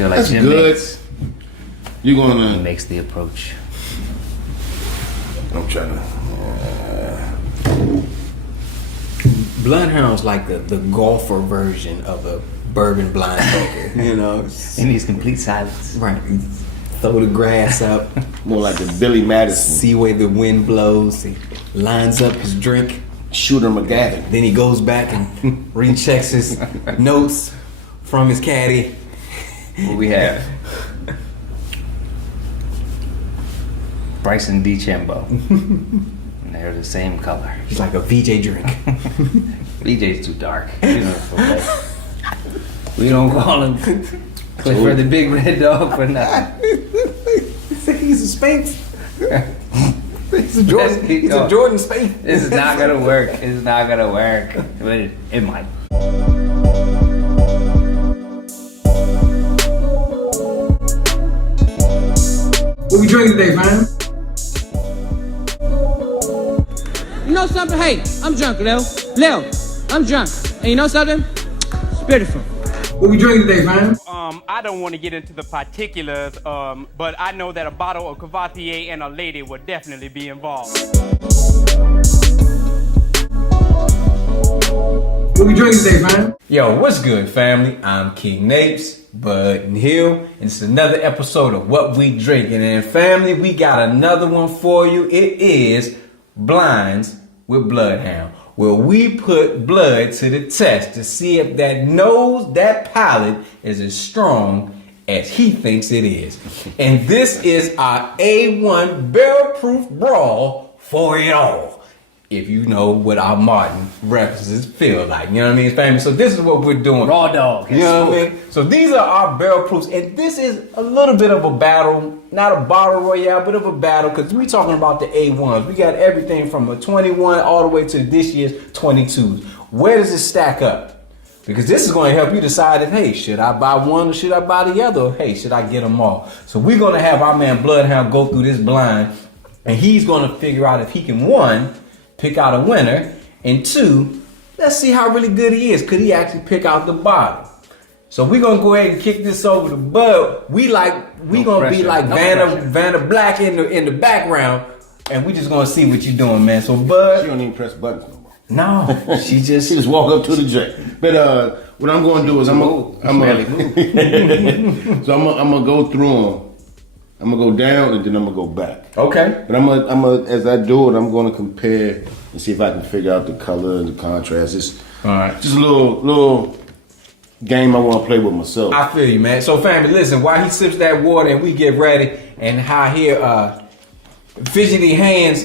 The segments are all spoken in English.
feel like that's Jim good. You're gonna makes the approach. I'm trying to. Bloodhound's like the golfer version of a bourbon blind poker. You know, He needs complete silence. right? Throw the grass up, More like the Billy Madison, see where the wind blows. He lines up his drink. Shooter McGavin. Then he goes back and rechecks his notes from his caddy. What we have? Bryson DeChambeau. And they're the same color. He's like a VJ drink. BJ's too dark. We don't call him Clifford the Big Red Dog for nothing. He's a Sphinx. He's a Jordan. He's a Jordan Sphinx. This is not gonna work. It's not gonna work. But it might. What we drinking today, man? You know something? Hey, I'm drunk, Lil. I'm drunk. And you know something? It's beautiful. What we drinking today, man? I don't want to get into the particulars, but I know that a bottle of Cavatier and a lady would definitely be involved. What we drinking today, man? Yo, what's good, family? I'm King Napes, Bud and Hill, and it's another episode of What We Drinking. And family, we got another one for you. It is Blinds with Bloodhound, where we put blood to the test to see if that nose, that palate is as strong as he thinks it is. And this is our A1 barrel-proof brawl for it all. If you know what our Martin references feel like, you know what I mean, family? So this is what we're doing. Raw dog. You know what I mean? So these are our barrel proofs, and this is a little bit of a battle, not a battle royale, but of a battle, because we're talking about the A1s. We got everything from a 21 all the way to this year's 22s. Where does it stack up? Because this is going to help you decide if, hey, should I buy one or should I buy the other? Or, hey, should I get them all? So we're going to have our man Bloodhound go through this blind, and he's going to figure out if he can, one, pick out a winner, and two, let's see how really good he is. Could he actually pick out the bottle? So we're gonna go ahead and kick this over to Bud. We gonna be like Vanna Black in the background, and we just gonna see what you're doing, man. So Bud, She don't even press buttons no more. no, she just She just walk up to the drink. But what I'm going to do is I'm gonna go through them. I'm gonna go down and then I'm gonna go back. okay. But I'm gonna as I do it, I'm gonna compare and see if I can figure out the color and the contrast. It's All right. just a little game I want to play with myself. I feel you, man. So family, listen, while he sips that water and we get ready, and how here fidgety hands,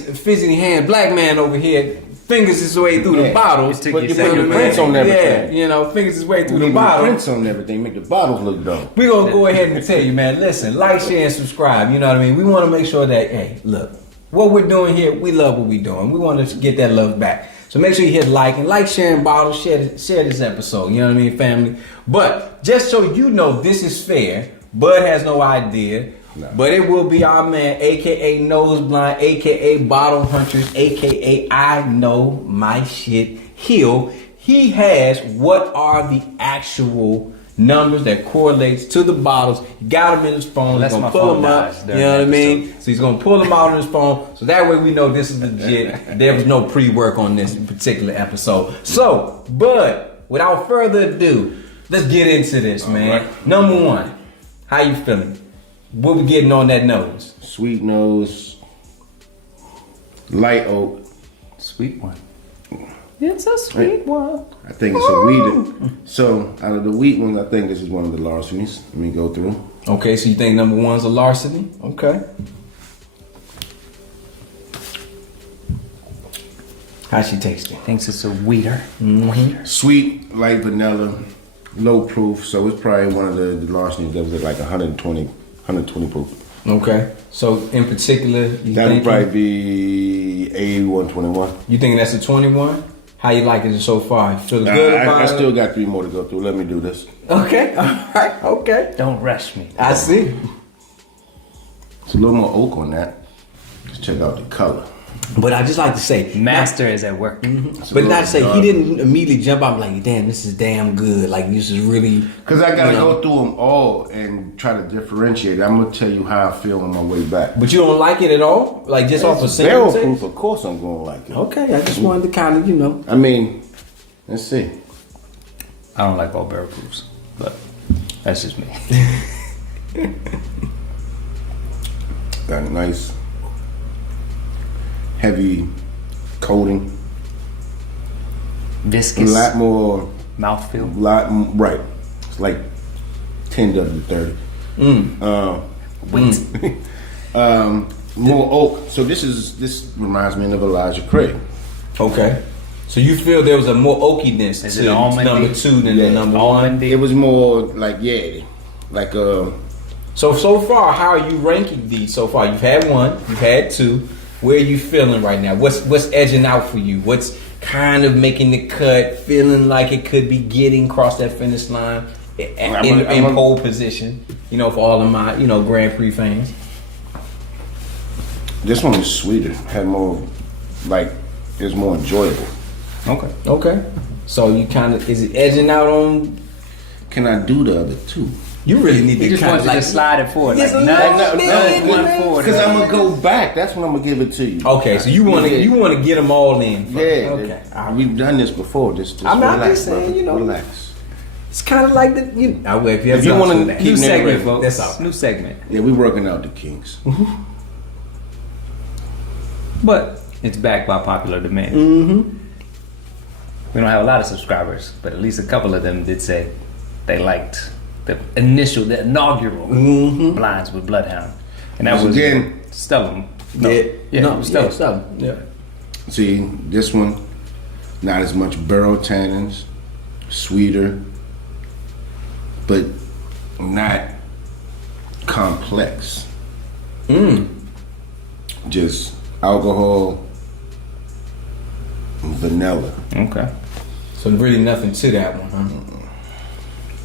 black man over here fingers his way through the bottles. took But you you a put second, the man. prints on everything. Yeah, you know, fingers his way through We the need the bottle. prints on everything, make the bottles look dope. We're going to go ahead and tell you, man, listen, like, share, and subscribe. You know what I mean? We want to make sure that, hey, look, what we're doing here, we love what we're doing. We want to get that love back. So make sure you hit like, and like, share, and bottle, share this episode. You know what I mean, family? But just so you know this is fair, Bud has no idea. No. But it will be our man, a.k.a. Nose Blind, a.k.a. Bottle Hunters, a.k.a. I Know My Shit Hill. He has what are the actual numbers that correlates to the bottles. He got them in his phone. Unless He's my going to pull phone them up. dies You during know what I the mean? So he's going to pull them out on his phone. So that way we know this is legit. There was no pre-work on this particular episode. So, Bud, without further ado, let's get into this, man. right. Number one, how you feeling? What we getting on that nose? Sweet nose, light oak. Sweet one. It's a sweet one. I think it's a wheat. So out of the wheat ones, I think this is one of the Larcenys. Let me go through. Okay, so you think number one's a Larceny? Okay. How's she tasting? Thinks it's a weeder. Sweet, light vanilla, low proof. So it's probably one of the Larcenys that was at like 120 proof. Okay. So in particular, you That would think probably be A121. you think that's a 21? How you like it so far? You feel good about I it? still got 3 more to go through. Let me do this. Okay. All right. Okay. Don't rush me. I see. It's a little more oak on that. Let's check out the color. But I just like to say, Master is at work. but not to say he didn't immediately jump out like, damn, this is damn good. Like this is really. Because I gotta go through them all and try to differentiate. I'm gonna tell you how I feel on my way back. But you don't like it at all, like just off a barrel single proof. Of course, I'm gonna like it. Okay, I just wanted to kind of, you know. I mean, let's see. I don't like all barrel proofs, but that's just me. Got a nice heavy coating. Viscous. A lot more Mouthfeel. right. It's like 10W30. More oak. So this reminds me of Elijah Craig. Okay. So you feel there was a more oakiness Is to it almond number deep? 2 than the number 1? It was more like So far, how are you ranking these so far? You've had 1, you've had 2. Where are you feeling right now? What's edging out for you? What's kind of making the cut, feeling like it could be getting across that finish line in pole position, you know, for all of my, you know, Grand Prix fans? This one was sweeter, had more, like, it was more enjoyable. Okay. So you kind of, is it edging out on? Can I do the other 2? You really need He to just kind wants of you like to slide it forward. Yes, Like, nudge one forward. Because I'm gonna go back. That's when I'm gonna give it to you. Okay, so you want to get them all in. First. Yeah. Okay. We've done this before. Just I'm not relax, just saying, brother. you know. Relax. It's kind of like the you. I will if you, If you want to New keep segment, it, folks. That's all. New segment. yeah, we working out the kinks. But it's backed by popular demand. We don't have a lot of subscribers, but at least a couple of them did say they liked the inaugural blinds with Bloodhound. And that was Again, stellar. Stellar. Yeah. See, this one, not as much barrel tannins, sweeter, but not complex. Just alcohol, vanilla. Okay. So really nothing to that one, huh?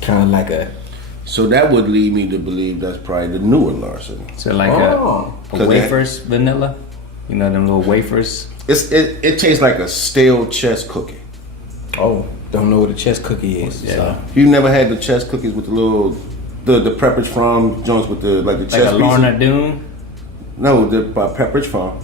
Kind of like a. So that would lead me to believe that's probably the newer Larceny. So like a wafers vanilla? You know them little wafers? It tastes like a stale chess cookie. Oh, don't know what a chess cookie is. Yeah. So. You never had the chess cookies with the little the Pepperidge Farm joints with the like the Like chess a pieces? Lorna Doone? No, they're by Pepperidge Farm,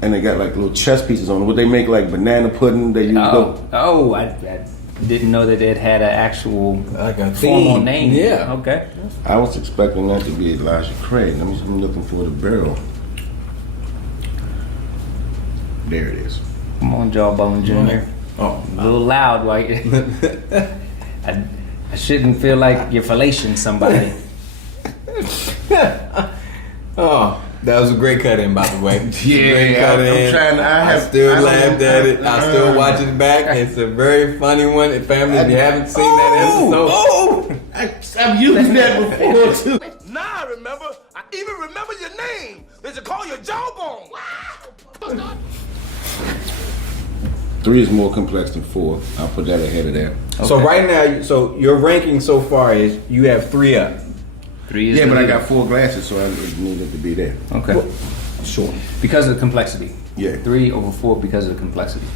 and they got like little chess pieces on it. What they make like banana pudding? They use I didn't know that it had an actual Like a formal theme. name. Yeah. Okay. I was expecting that to be Elijah Craig. I'm looking for the barrel. There it is. Come on, Jawbone Jr. Oh, A little loud, right? I shouldn't feel like you're fellating somebody. oh, that was a great cut in, by the way. Great cut I'm in. trying. I still laughed at it. I still watch it back. It's a very funny one. And family, if you haven't seen that episode, I've used that before too. Now I remember. I even remember your name. They should call you Jawbone. 3 is more complex than 4. I'll put that ahead of that. So right now, so your ranking so far is you have 3 up. 3 is Yeah, the but I leader. got 4 glasses, so I needed to be there. Okay. Sure. Because of the complexity. Yeah. 3 over 4 because of the complexity.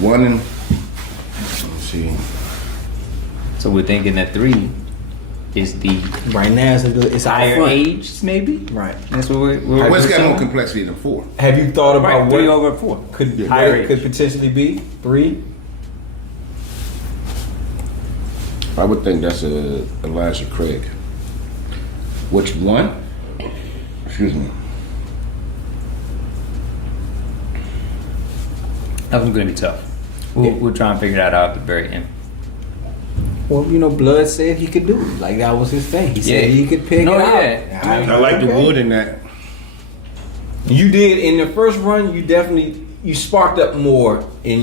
1 and let's see. So we're thinking that 3 is the Right now, it's higher front. age, maybe? Right. That's what we're Well, it's got assuming? more complexity than 4. Have you thought about Right, what 3 over 4. could Higher what it could age. potentially be? 3. I would think that's a Elijah Craig. Which one? Excuse me. That one's gonna be tough. We'll try and figure that out at the very end. Well, you know, Blood said he could do it. Like that was his thing. He said he could pick No, it yeah. out. I like the wood in that. You did in the first run. You definitely sparked up more in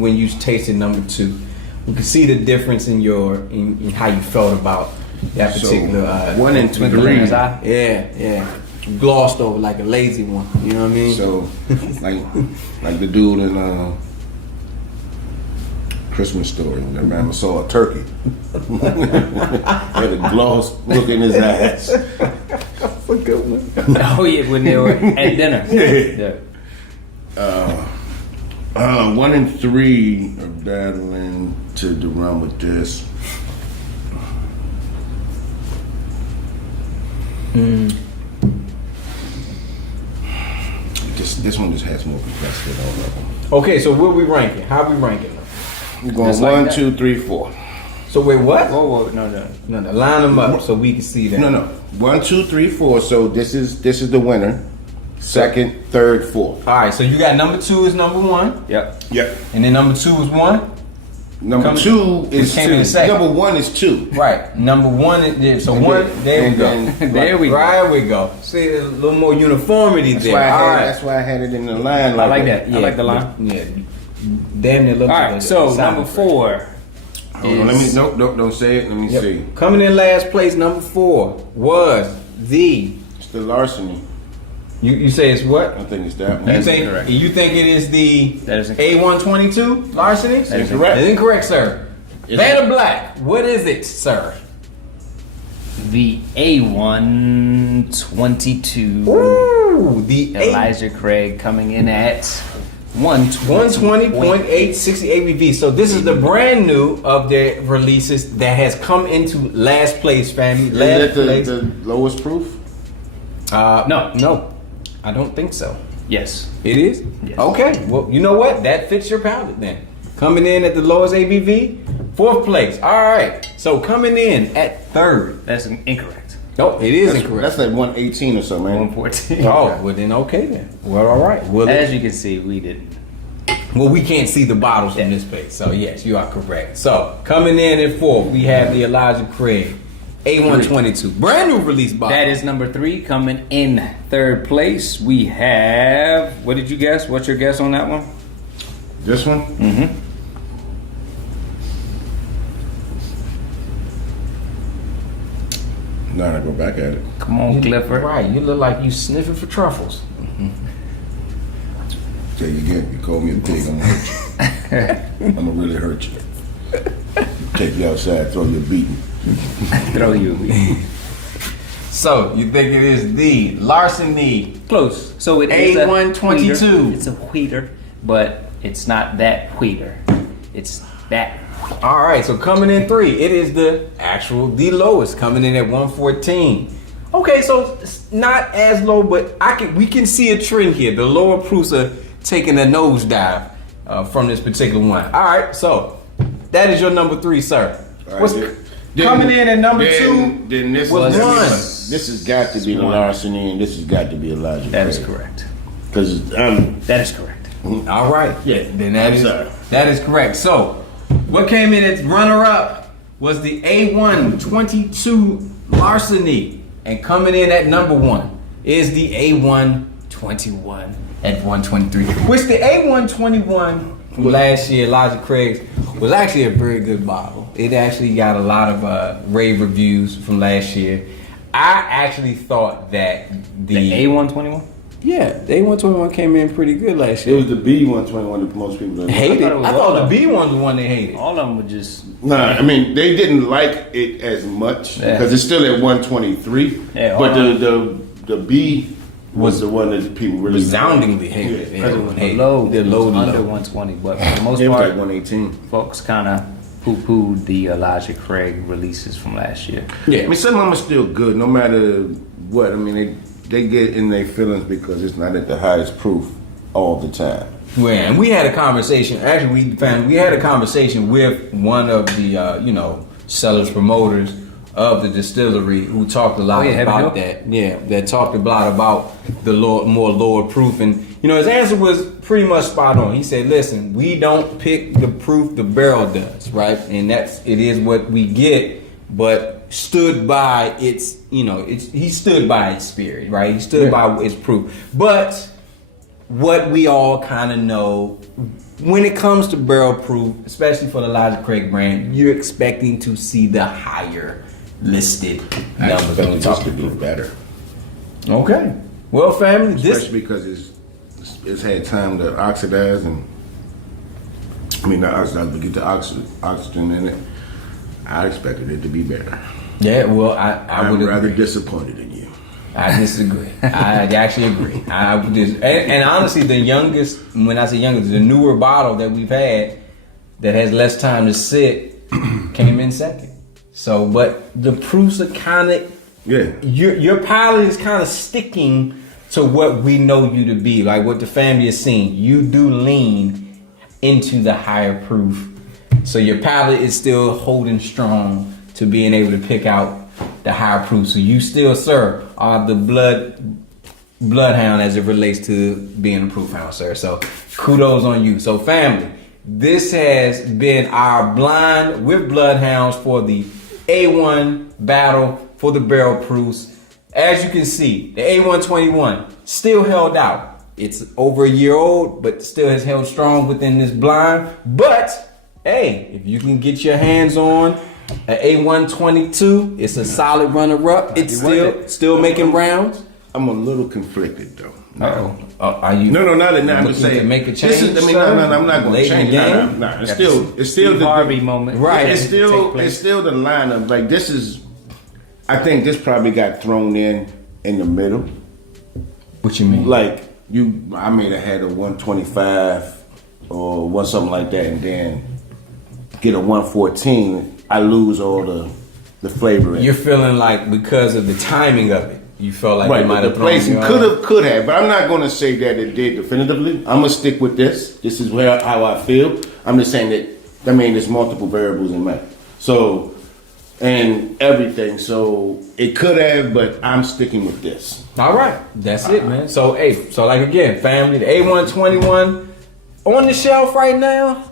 when you tasted number 2. We could see the difference in in how you felt about that particular. 1 and Twinkle in his 3. eye. Yeah. Glossed over like a lazy one. You know what I mean? So, like the dude in Christmas Story, when that man saw a turkey. Had a gloss look in his eyes. That's a good one. Oh yeah, when they were at dinner. Yeah. 1 and 3 are battling to run with this. This one just has more complexity than all of them. Okay, so what we ranking? How we ranking them? We're going Just like 1, that. 2, 3, 4. So wait, what? Whoa, no. No, line them up so we can see that. No. 1, 2, 3, 4. So this is the winner. Second, third, fourth. All right, so you got number 2 is number 1, Yep. Yep. and then number 2 is 1. Number 2 is came in 2. second. Number 1 is 2. Right. Number 1 is so And 1. then- There we and go. then- There we go. Right, we go. See, there's a little more uniformity That's there. why, All right. that's why I had it in the line. I like that. I like the line. Yeah. Damn near look All like right, a so sound number effect. 4 Hold on, let me. Nope, don't say it. Let me Yep. see. Coming in last place, number 4 was the. It's the Larceny. You say it's what? I think it's that one. You That's think incorrect. you think it is the That is incorrect. A122 Larceny? That is correct. That is incorrect, sir. Is Vanna it? Black. What is it, sir? the A122 Ooh, the Elijah Craig coming in at 120.860 ABV. So this is the brand new of their releases that has come into last place, family. Is Last that place. the lowest proof? No, I don't think so. Yes. It is? Yes. Okay. Well, you know what? That fits your palate then. Coming in at the lowest ABV, 4th place. All right. So coming in at 3rd. That's incorrect. No, it is incorrect. That's like 118 or so, man. 114. Oh, well then okay then. Well, all right. Well, As you can see, we didn't. we can't see the bottles from this page. So yes, you are correct. So coming in at 4th, we have the Elijah Craig A122. Brand new release bottle. That is number 3. Coming in 3rd place, we have. What did you guess? What's your guess on that one? This one? Mm-hmm. Now I go back at it. Come on, Clifford. Right, you look like you sniffing for truffles. Tell you again, you call me a pig, I'm gonna hurt you. I'm gonna really hurt you. Take you outside, throw you a beating. Throw you. So you think it is the Larceny? Close. So it is A122. wheater. It's a wheater, but it's not that wheater. It's that. All right, so coming in 3, it is the lowest, coming in at 114. Okay, so it's not as low, but we can see a trend here. The lower proofs are taking a nosedive from this particular one. All right, so that is your number 3, sir. All right, What's coming in at number 2? Then this was is 1. This has got to be the Larceny, and this has got to be Elijah. That is correct. Because That is correct. All right, yeah, then sorry. that is correct. So what came in as runner-up was the A122 Larceny, and coming in at number 1 is the A121 at 123. Which the A121 from last year, Elijah Craig's, was actually a very good bottle. It actually got a lot of rave reviews from last year. I actually thought that The A121? yeah, the A121 came in pretty good last it year. was the B121 that most people don't Hated. I thought it was I thought all the of B one was the one they hated. All of them were just. Nah, I mean they didn't like it as much Yeah. because it's still at 123. Yeah, but all the B was the one that people really Resoundingly hated. Yeah, Yeah, Because it was hated. low. They're It was low to under low. 120, but for the most It was part, like 118. folks kind of poo-pooed the Elijah Craig releases from last year. Yeah. I mean, some of them are still good, no matter what. I mean, they get in their feelings because it's not at the highest proof all the time. Well, and we had a conversation. Actually, we had a conversation with one of the sellers promoters of the distillery who talked a lot Oh, yeah, Heaven about Hill? that. Yeah, that talked a lot about the more lower proof, and his answer was pretty much spot on. He said, "Listen, we don't pick the proof; the barrel does, right? And it is what we get, but." Stood by its, he stood by its spirit, right? He stood by its proof. But what we all kind of know, when it comes to barrel proof, especially for the Elijah Craig brand, you're expecting to see the higher listed I numbers expect on it top to of do it. better, Okay. Well, family, especially because it's had time to oxidize and not oxidize, but get the oxygen in it. I expected it to be better. yeah. Well, I I'm would rather agree. disappointed in you. I disagree. I actually agree. And honestly, the youngest, when I say youngest, the newer bottle that we've had that has less time to sit came in second. So, but the proofs are kind of, your palate is kind of sticking to what we know you to be, like what the family has seen. You do lean into the higher proof. So your palate is still holding strong to being able to pick out the higher proof. So you still, sir, are the bloodhound as it relates to being a proof hound, sir. So kudos on you. So family, this has been our blind with bloodhounds for the A1 battle for the barrel proofs. As you can see, the A121 still held out. It's over a year old, but still has held strong within this blind. But hey, if you can get your hands on an A122, it's a solid runner-up. It's still making rounds. I'm a little conflicted though. Are you? No, not that. I'm just saying. To make a change. I'm not going to change. No. It's still the Harvey moment, right? It's still the lineup. Like this is, I think this probably got thrown in the middle. What you mean? Like I may have had a 125 or something like that, and then get a 114. I lose all the flavor in it. You're feeling like because of the timing of it, you felt like it might have thrown placing could have, but I'm not going to say that it did definitively. I'm gonna stick with this. This is how I feel. I'm just saying that. I mean, there's multiple variables in mind. So, and everything. So it could have, but I'm sticking with this. All right, that's it, man. So so like again, family, the A121 on the shelf right now,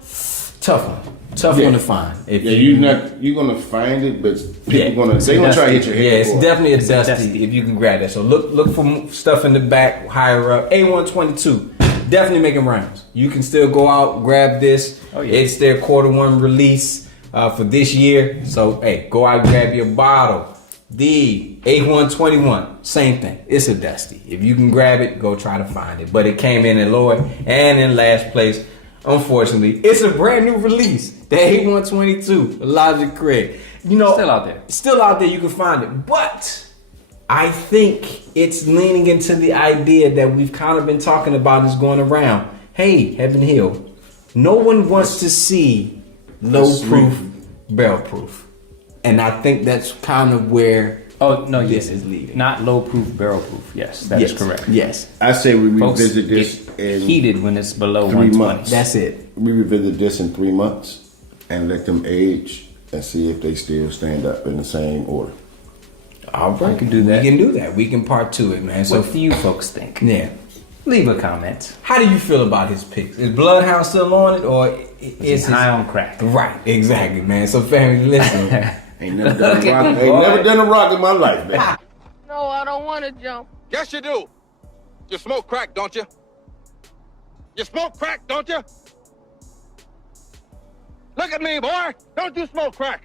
tough one. Tough one to find. You're gonna find it, but people gonna try to hit your head. Yeah, it's definitely a dusty if you can grab that. So look for stuff in the back higher up. A122, definitely making rounds. You can still go out, grab this. Oh, yeah. It's their Q1 release for this year. So hey, go out and grab your bottle. The A121, same thing. It's a dusty. If you can grab it, go try to find it. But it came in at lower and in last place. Unfortunately, it's a brand new release. The A122, Elijah Craig. Still out there. Still out there, you can find it. But I think it's leaning into the idea that we've kind of been talking about is going around. Hey, Heaven Hill, no one wants to see low proof, barrel proof. And I think that's kind of where this is leading. Not low proof, barrel proof. Yes, that is correct. Yes. I say we revisit Folks this in heated when it's below 3 120. months. That's it. We revisit this in 3 months and let them age and see if they still stand up in the same order. All right. We can do that. We can do that. We can part to it, man. So What do you folks think? yeah. Leave a comment. How do you feel about his picks? Is Bloodhound still on it, or is High on crack. Right, exactly, man. So family, listen. Ain't never done a rock in my life, man. No, I don't want to jump. Yes, you do. You smoke crack, don't you? You smoke crack, don't you? Look at me, boy. Don't you smoke crack?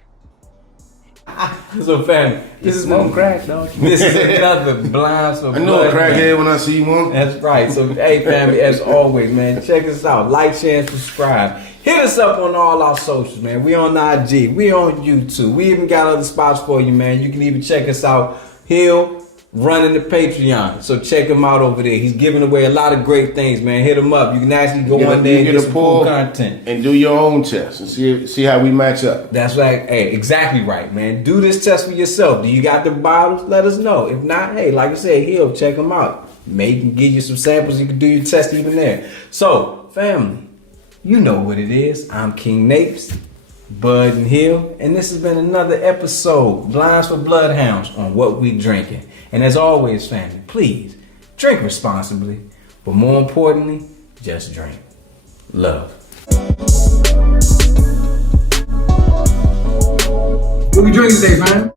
So family, this is Smoke crack, don't you? This is another blind. So I know a crackhead when I see one. That's right. So hey, family, as always, man, check us out. Like, share, and subscribe. Hit us up on all our socials, man. We on IG. We on YouTube. We even got other spots for you, man. You can even check us out. Hill running the Patreon. So check him out over there. He's giving away a lot of great things, man. Hit him up. You can actually go on there and get some cool content. And do your own test and see how we match up. That's right. Hey, exactly right, man. Do this test for yourself. Do you got the bottles? Let us know. If not, hey, like I said, Hill, check him out. Maybe he can give you some samples. You can do your test even there. So, family, you know what it is. I'm King Napes, Bud and Hill, and this has been another episode, Blinds for Bloodhounds, on What We Drinking. And as always, family, please drink responsibly, but more importantly, just drink. Love. What we drinking today, fam?